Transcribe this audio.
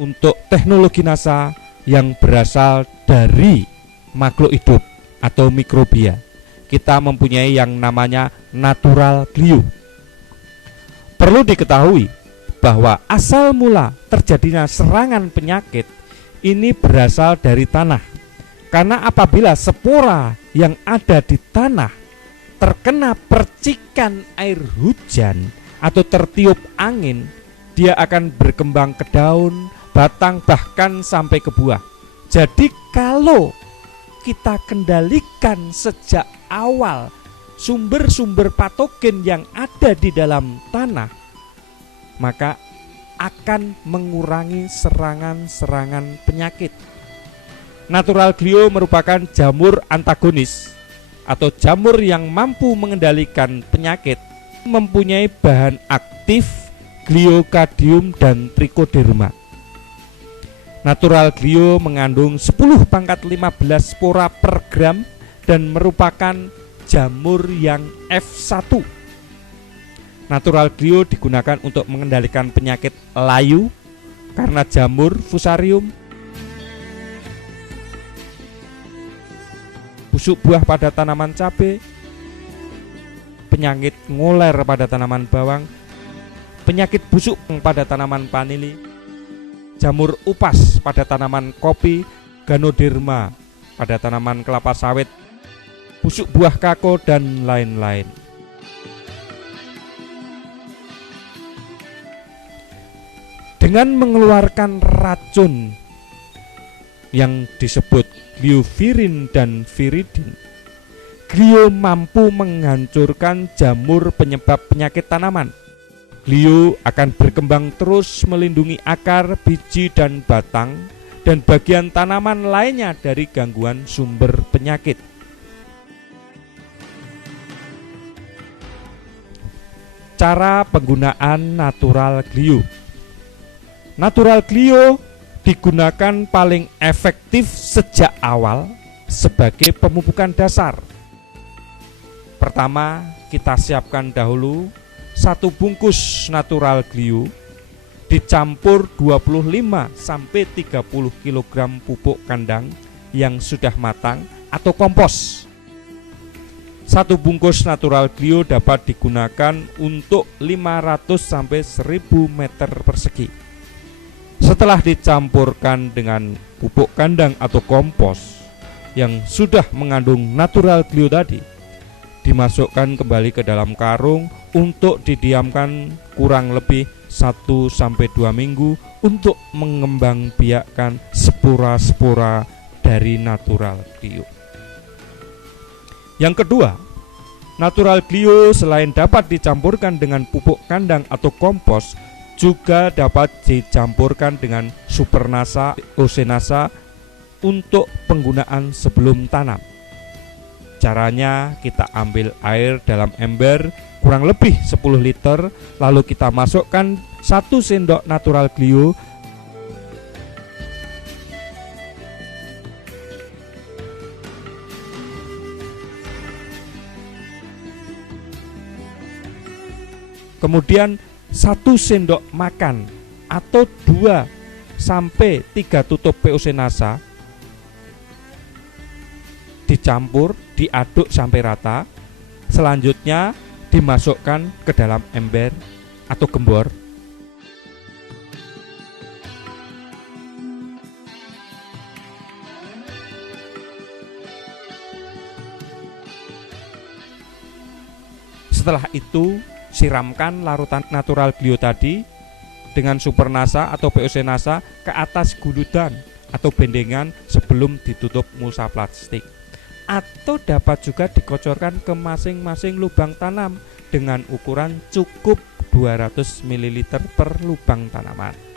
untuk teknologi NASA yang berasal dari makhluk hidup atau mikrobia. Kita mempunyai yang namanya natural glue. Perlu diketahui bahwa asal mula terjadinya serangan penyakit ini berasal dari tanah. Karena apabila spora yang ada di tanah terkena percikan air hujan atau tertiup angin, dia akan berkembang ke daun, batang, bahkan sampai ke buah. Jadi kalau kita kendalikan sejak awal sumber-sumber patogen yang ada di dalam tanah, maka akan mengurangi serangan-serangan penyakit. Natural glue merupakan jamur antagonis atau jamur yang mampu mengendalikan penyakit, mempunyai bahan aktif gliokadium dan trichoderma. Natural glue mengandung 10⁻15 spora per gram dan merupakan jamur yang F1. Natural glue digunakan untuk mengendalikan penyakit layu karena jamur fusarium, busuk buah pada tanaman cabai, penyakit ngoler pada tanaman bawang, penyakit busuk pada tanaman vanili, jamur upas pada tanaman kopi, ganoderma pada tanaman kelapa sawit, busuk buah kakao, dan lain-lain. Dengan mengeluarkan racun yang disebut gliovirin dan viridin, glio mampu menghancurkan jamur penyebab penyakit tanaman. Glio akan berkembang terus melindungi akar, biji, dan batang, dan bagian tanaman lainnya dari gangguan sumber penyakit. Cara penggunaan natural glue. Natural glue digunakan paling efektif sejak awal sebagai pemupukan dasar. Pertama, kita siapkan dahulu 1 bungkus natural glue dicampur 25-30 kg pupuk kandang yang sudah matang atau kompos. 1 bungkus natural glue dapat digunakan untuk 500-1000 meter persegi. Setelah dicampurkan dengan pupuk kandang atau kompos yang sudah mengandung natural glue tadi, dimasukkan kembali ke dalam karung untuk didiamkan kurang lebih 1-2 minggu untuk mengembangbiakkan spora-spora dari natural glue. Yang kedua, natural glue selain dapat dicampurkan dengan pupuk kandang atau kompos, juga dapat dicampurkan dengan supernasa, osenasa untuk penggunaan sebelum tanam. Caranya, kita ambil air dalam ember kurang lebih 10 liter, lalu kita masukkan 1 sendok natural glue, kemudian 1 sendok makan atau 2-3 tutup POC NASA dicampur, diaduk sampai rata. Selanjutnya dimasukkan ke dalam ember atau gembor. Setelah itu, siramkan larutan natural glue tadi dengan supernasa atau POC NASA ke atas guludan atau bendengan sebelum ditutup mulsa plastik, atau dapat juga dikocorkan ke masing-masing lubang tanam dengan ukuran cukup 200 ml per lubang tanaman.